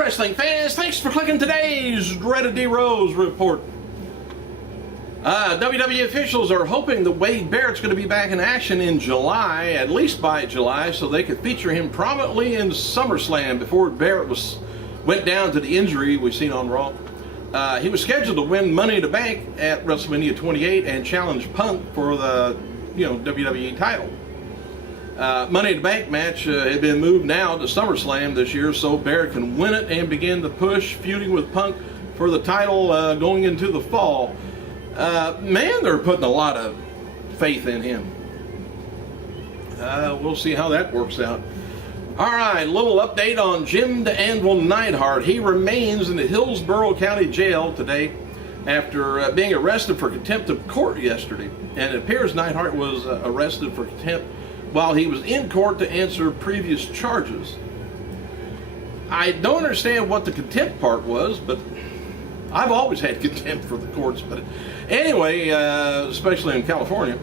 wrestling fans, thanks for clicking today's Dreaded D Rose report. WWE officials are hoping that Wade Barrett's going to be back in action in July, at least by July, so they could feature him prominently in SummerSlam before Barrett went down to the injury we've seen on Raw. He was scheduled to win Money in the Bank at WrestleMania 28 and challenge Punk for the WWE title. Money in the Bank match had been moved now to SummerSlam this year, so Barrett can win it and begin the push, feuding with Punk for the title going into the fall. Man, they're putting a lot of faith in him. We'll see how that works out. All right, a little update on Jim the Anvil Neidhart. He remains in the Hillsborough County Jail today after being arrested for contempt of court yesterday. And it appears Neidhart was arrested for contempt while he was in court to answer previous charges. I don't understand what the contempt part was, but I've always had contempt for the courts. But anyway, especially in California,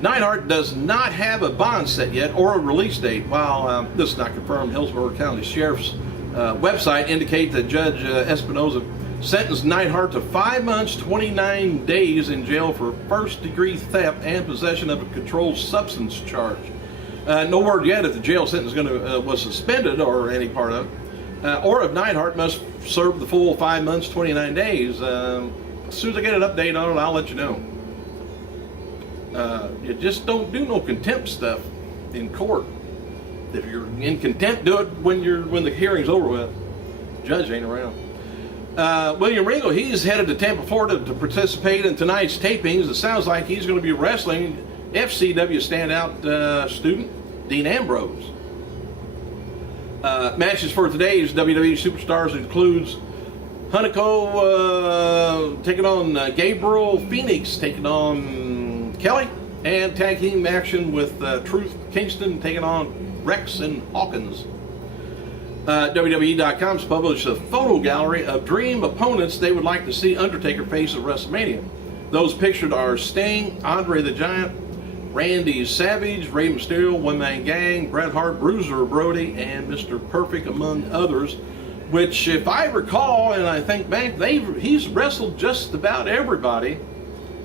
Neidhart does not have a bond set yet or a release date. While this is not confirmed, Hillsborough County Sheriff's website indicate that Judge Espinoza sentenced Neidhart to 5 months, 29 days in jail for first-degree theft and possession of a controlled substance charge. No word yet if the jail sentence was suspended or any part of it, or if Neidhart must serve the full 5 months, 29 days. As soon as I get an update on it, I'll let you know. You just don't do no contempt stuff in court. If you're in contempt, do it when the hearing's over with. Judge ain't around. William Regal, he's headed to Tampa, Florida to participate in tonight's tapings. It sounds like he's going to be wrestling FCW standout student Dean Ambrose. Matches for today's WWE Superstars includes Hunico taking on Gabriel, Phoenix taking on Kelly, and tag team action with Truth Kingston taking on Rex and Hawkins. WWE.com's published a photo gallery of dream opponents they would like to see Undertaker face at WrestleMania. Those pictured are Sting, Andre the Giant, Randy Savage, Rey Mysterio, One Man Gang, Bret Hart, Bruiser Brody, and Mr. Perfect, among others, which, if I recall and I think back, he's wrestled just about everybody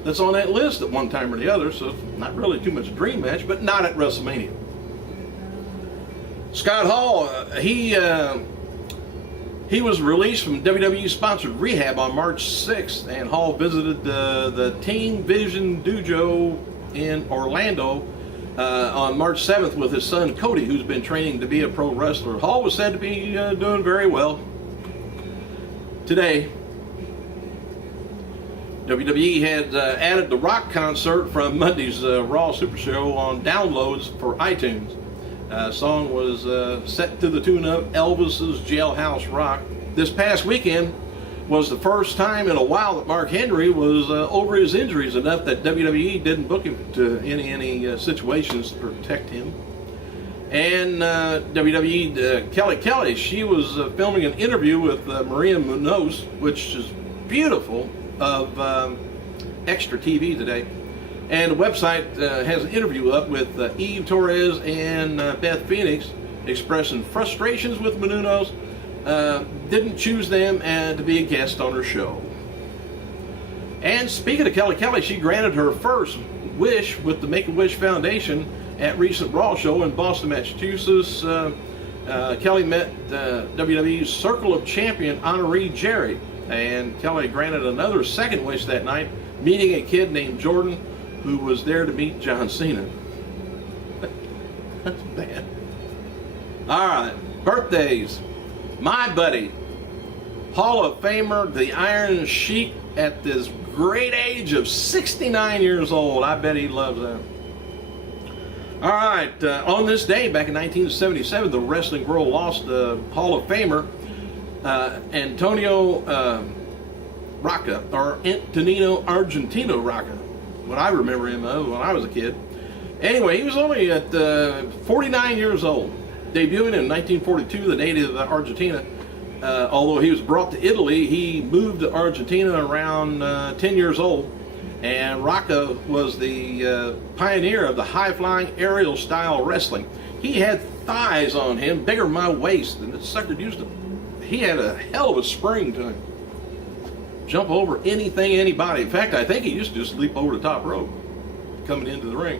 that's on that list at one time or the other, so not really too much dream match, but not at WrestleMania. Scott Hall, he was released from WWE-sponsored rehab on March 6th, and Hall visited the Team Vision Dojo in Orlando on March 7th with his son Cody, who's been training to be a pro wrestler. Hall was said to be doing very well. Today, WWE had added the Rock concert from Monday's Raw Super Show on downloads for iTunes. Song was set to the tune of Elvis's Jailhouse Rock. This past weekend was the first time in a while that Mark Henry was over his injuries enough that WWE didn't book him to any situations to protect him. And WWE Kelly, she was filming an interview with Maria Munoz, which is beautiful, of Extra TV today. And the website has an interview up with Eve Torres and Beth Phoenix expressing frustrations with Munoz. Didn't choose them to be a guest on her show. And speaking of Kelly, she granted her first wish with the Make-A-Wish Foundation at recent Raw show in Boston, Massachusetts. Kelly met WWE's Circle of Champion honoree Jerry, and Kelly granted another second wish that night, meeting a kid named Jordan who was there to meet John Cena. That's bad. All right, birthdays. My buddy, Hall of Famer, the Iron Sheik, at this great age of 69 years old. I bet he loves that. All right, on this day, back in 1977, the wrestling world lost Hall of Famer Antonio Rocca, or Antonino Argentino Rocca, what I remember him of when I was a kid. Anyway, he was only at 49 years old, debuting in 1942, the native of Argentina. Although he was brought to Italy, he moved to Argentina around 10 years old, and Rocca was the pioneer of the high-flying aerial style wrestling. He had thighs on him bigger than my waist, and the sucker used to he had a hell of a spring to him. Jump over anything, anybody. In fact, I think he used to just leap over the top rope coming into the ring.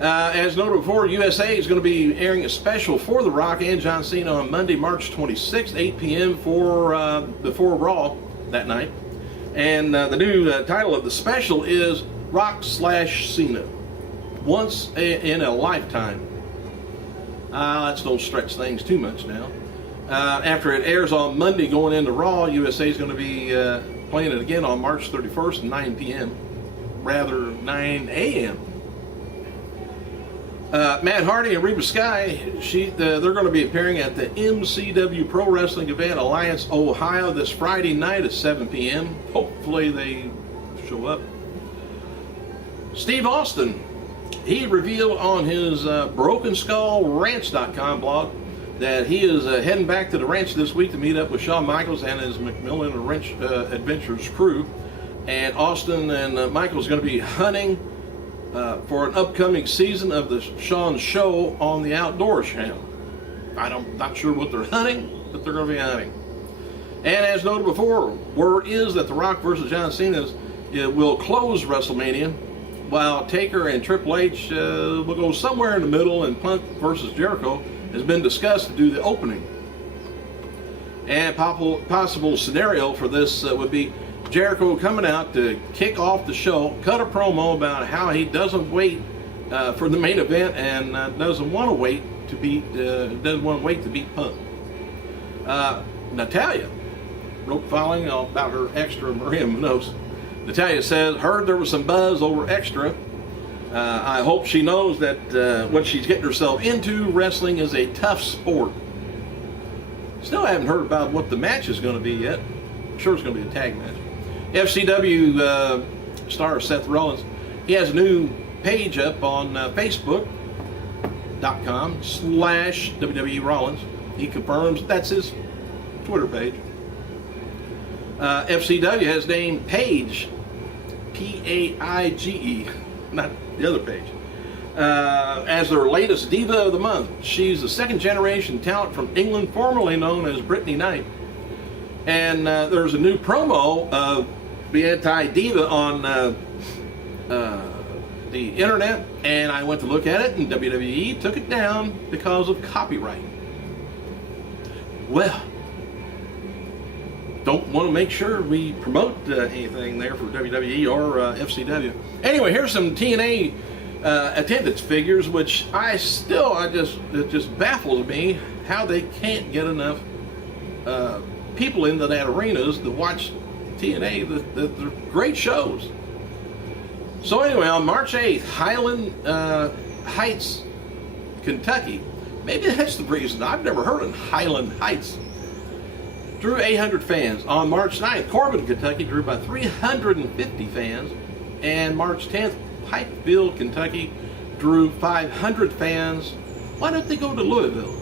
As noted before, USA is going to be airing a special for The Rock and John Cena on Monday, March 26th, 8 p.m. before Raw that night. And the new title of the special is Rock/Cena. Once in a lifetime. Let's don't stretch things too much now. After it airs on Monday going into Raw, USA is going to be playing it again on March 31st at 9 p.m. Rather, 9 a.m. Matt Hardy and Reba Sky, they're going to be appearing at the MCW Pro Wrestling event, Alliance, Ohio, this Friday night at 7 p.m. Hopefully they show up. Steve Austin, he revealed on his BrokenSkullRanch.com blog that he is heading back to the ranch this week to meet up with Shawn Michaels and his McMillan Ranch Adventures crew. And Austin and Michaels are going to be hunting for an upcoming season of the Shawn Show on the Outdoors channel. I'm not sure what they're hunting, but they're going to be hunting. And as noted before, word is that The Rock versus John Cena will close WrestleMania, while Taker and Triple H will go somewhere in the middle, and Punk versus Jericho has been discussed to do the opening. And possible scenario for this would be Jericho coming out to kick off the show, cut a promo about how he doesn't wait for the main event and doesn't want to wait to beat Punk. Natalya wrote filing about her extra Maria Menounos. Natalya says, heard there was some buzz over extra. I hope she knows that what she's getting herself into, wrestling is a tough sport. Still haven't heard about what the match is going to be yet. I'm sure it's going to be a tag match. FCW star Seth Rollins, he has a new page up on Facebook.com/WWE Rollins. He confirms that's his Twitter page. FCW has named Paige, Paige, not the other page, as their latest Diva of the Month. She's a second-generation talent from England, formerly known as Brittany Knight. And there's a new promo of the anti-diva on the internet, and I went to look at it, and WWE took it down because of copyright. Well, don't want to make sure we promote anything there for WWE or FCW. Anyway, here's some TNA attendance figures, which it just baffles me how they can't get enough people into that arenas to watch TNA. They're great shows. So anyway, on March 8th, Highland Heights, Kentucky. Maybe that's the reason. I've never heard of Highland Heights. Drew 800 fans. On March 9th, Corbin, Kentucky drew by 350 fans. And March 10th, Pikeville, Kentucky drew 500 fans. Why don't they go to Louisville?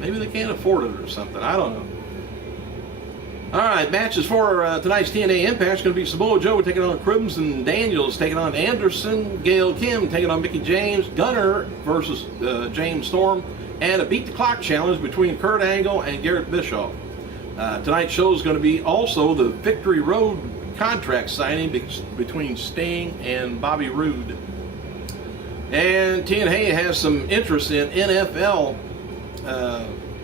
Maybe they can't afford it or something. I don't know. All right, matches for tonight's TNA Impact is going to be Samoa Joe taking on Crimson Daniels, taking on Anderson, Gail Kim taking on Mickie James, Gunner versus James Storm, and a Beat the Clock challenge between Kurt Angle and Garrett Bischoff. Tonight's show is going to be also the Victory Road contract signing between Sting and Bobby Roode. And TNA has some interest in NFL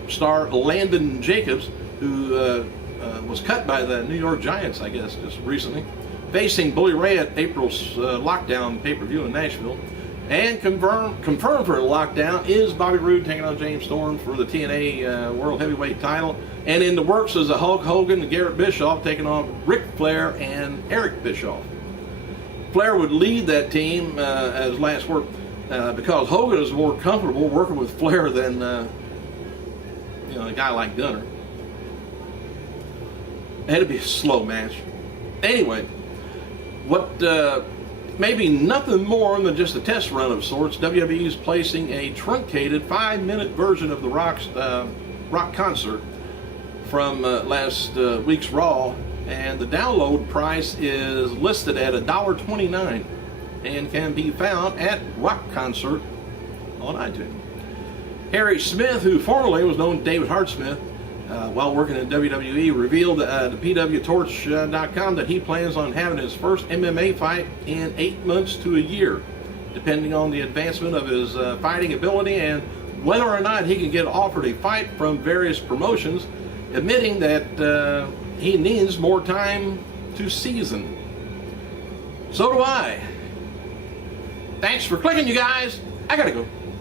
star Landon Jacobs, who was cut by the New York Giants, I guess, just recently, facing Bully Ray at April's Lockdown pay-per-view in Nashville. And confirmed for the Lockdown is Bobby Roode taking on James Storm for the TNA World Heavyweight title. And in the works is a Hulk Hogan and Garrett Bischoff taking on Ric Flair and Eric Bischoff. Flair would lead that team as last word because Hogan is more comfortable working with Flair than a guy like Gunner. It'd be a slow match. Anyway, maybe nothing more than just a test run of sorts. WWE is placing a truncated 5-minute version of the Rock concert from last week's Raw, and the download price is listed at $1.29 and can be found at Rock Concert on iTunes. Harry Smith, who formerly was known as David Hart Smith, while working in WWE, revealed to PWTorch.com that he plans on having his first MMA fight in 8 months to a year, depending on the advancement of his fighting ability and whether or not he can get offered a fight from various promotions, admitting that he needs more time to season. So do I. Thanks for clicking, you guys. I gotta go.